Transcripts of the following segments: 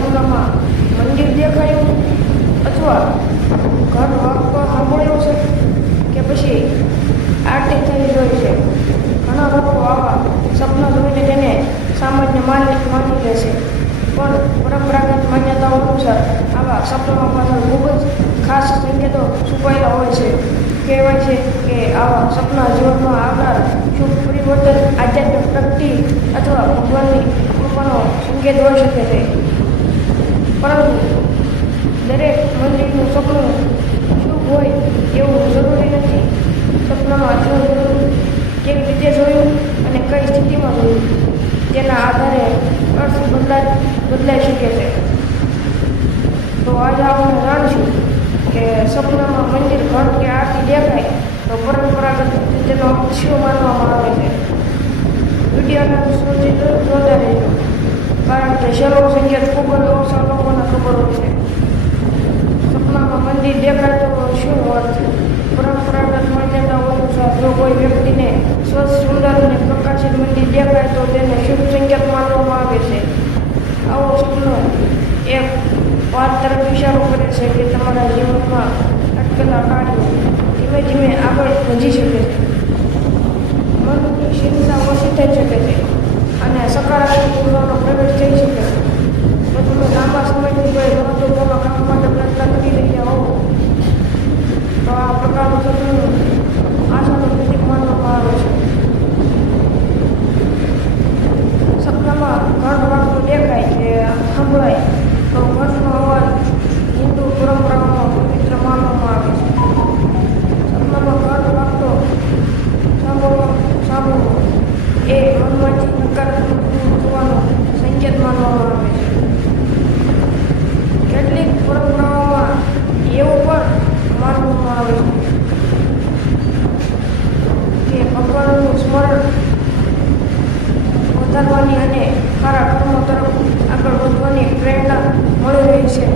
સપનામાં મંદિર દેખાયું અથવા ઘર વાગવા સાંભળ્યું છે કે પછી આરતી થઈ જોઈ છે. ઘણા લોકો આવા સપના જોઈને તેને સામાન્ય માની લે છે, પણ પરંપરાગત માન્યતાઓ અનુસાર આવા સપનામાં પાછળ ખૂબ જ ખાસ સંકેતો છુપાયેલા હોય છે. કહેવાય છે કે આવા સપના જીવનમાં આવનાર શુભ પરિવર્તન, આધ્યાત્મિક પ્રગતિ અથવા ભગવાનની કૃપાનો સંકેત હોઈ શકે છે. પરંતુ દરેક મંદિરનું સપનું શુભ હોય એવું જરૂરી નથી. સપનામાં શું જોયું, કેવી રીતે જોયું અને કઈ સ્થિતિમાં જોયું તેના આધારે અર્થ બદલાઈ શકે છે. તો આજે આપણે જાણીશું કે સપનામાં મંદિર, ઘર કે આરતી દેખાય તો પરંપરાગત તેનો શું માનવામાં આવે છે. વિડીયોના સુધી જોતા રહેજો, કારણ કે છેલ્લો સંકેત ખૂબ જ ઓછા લોકોને ખબર હોય છે. સપનામાં મંદિર દેખાય તો શું અર્થ? પરંપરાગત માન્યતાઓ અનુસાર જો કોઈ વ્યક્તિને સ્વચ્છ, સુંદર અને પ્રકાશિત મંદિર દેખાય તો તેને શુભ સંકેત માનવામાં આવે છે. આવો સપનો એક વાત તરફ ઇશારો કરે છે કે તમારા જીવનમાં અટકેલા કાર્યો ધીમે ધીમે આગળ વધી શકે છે. મનની ચિંતા ઓછી થઈ શકે છે અને સકારાત્મક ઉર્જાનો પ્રવેશ થઈ શકે છે. જો તમે લાંબા સમયથી કોઈ મહત્વપૂર્ણ કામ માટે પ્રયત્ન કરી રહ્યા હો તો આ પ્રકારનું સપનું આશાનું પ્રતીક માનવામાં આવે છે. સપનામાં ઘર વાગતું દેખાય કે સંભળાય તો ઘરનો અવાજ હિન્દુ પરંપરાઓમાં પવિત્ર માનવામાં આવે છે. સપનામાં ઘર વાગતો સાંભળવો એ મનમાંથી નકારાત્મક દૂર થવાનો સંકેત માનવામાં આવે છે. કેટલીક પરંપરાઓમાં એવું પણ માનવામાં આવે છે કે ભગવાનનું સ્મરણ વધારવાની અને સારા કર્મો તરફ આગળ વધવાની પ્રેરણા મળી રહી છે.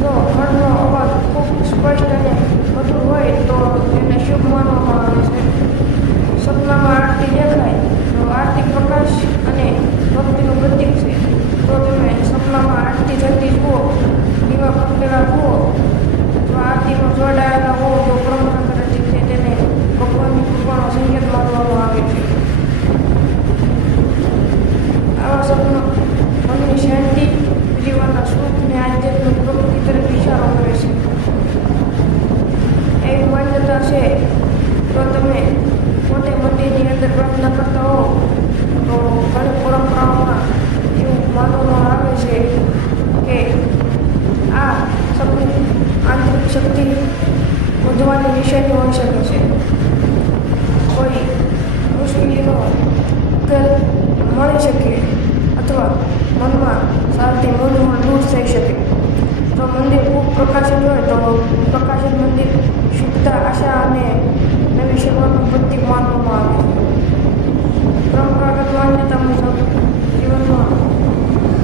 જો ઘરનો અવાજ ખૂબ સ્પષ્ટ અને મધુર હોય તો તેને શુભ માનવામાં આવે છે. સપનામાં આરતી દેખાય તો આરતી પ્રકાશ અને ભક્તિનું પ્રતીક છે. તો તમે સપનામાં આરતી થતી જુઓ, દીવા પ્રગટેલા જુઓ, જો આરતીમાં જોડાયેલા હો તો પરંપરાગત રીતે તેને ભગવાનની કૃપાનો સંકેત માનવામાં આવે છે. આવા સપનો મનની શાંતિ, જીવનના સુખ અને આધ્યાત્મિક પ્રગતિ તરફ ઇશારો કરે છે. એવી માન્યતા છે તો તમે પોતે મંદિરની અંદર પ્રાર્થના કરતા હો તો ઘણી પરંપરાઓમાં એવું માનવામાં આવે છે કે આ સપનું આંતરિક શક્તિ વધવાની નિશાની હોઈ શકે છે. કોઈ મુશ્કેલીનો ઉકેલ મળી શકે અથવા મનમાં શાંતિ મૂંઝવણ દૂર થઈ શકે. જો મંદિર ખૂબ પ્રકાશિત હોય તો પ્રકાશિત મંદિર શુદ્ધતા, આશા અને નવી શરૂઆતનું પ્રતીક માનવામાં આવે છે. પરંપરાગત માન્યતા મુજબ જીવનમાં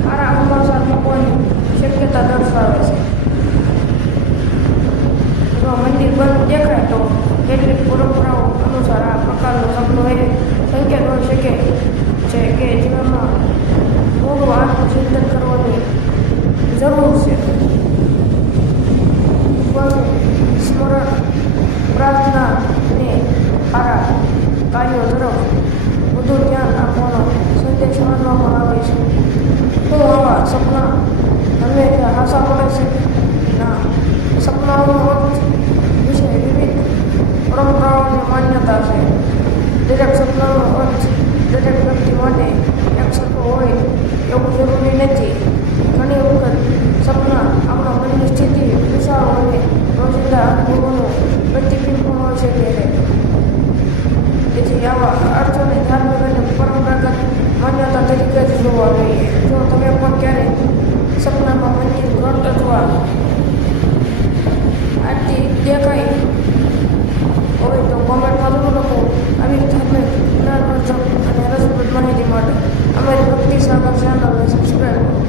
સારા સમાચાર મૂકવાની શક્યતા દર્શાવે છે. જો મંદિર બંધ દેખાય તો કેટલીક પરંપરાઓ અનુસાર આ પ્રકારનું સપનું એ સંકેત હોઈ શકે છે કે જીવનમાં થોડું આત્મચિંતન કરવાની જરૂર છે. સ્મરણ, પ્રાર્થના અને સારા કાર્યો તરફ વધુ ધ્યાન આપવાનો સંદેશ માનવામાં આવે છે. તો આવા સપના હંમેશા આશા પડે છે? ના. સપનાઓનો અર્થ વિશે વિવિધ પરંપરાઓની માન્યતા છે. દરેક સપનાનો અર્થ દરેક વ્યક્તિ માટે એક સરખો હોય એવું જરૂરી નથી. ઘણી વખત સપના આપણા મનની સ્થિતિ, વિચારો અને રોજિંદા અનુભવોનું પ્રતિબિંબ પણ હોઈ શકે છે. તેથી આવા અર્થોને ધાર્મિક અને પરંપરાગત માન્યતા તરીકે જ જોવા જોઈએ. જો તમે પણ ક્યારેય સપનામાં મંદિર, ઘર અથવા આરતી દેખાય હોય તો કોમેન્ટમાં જરૂર લખો. આવી ધાર્મિક, જ્ઞાનવર્ધક અને રસપ્રદ માહિતી માટે અમારી ભક્તિ સાગર ચેનલને સબસ્ક્રાઈબ કરો.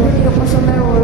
વિડીયો પસંદ આવ્યો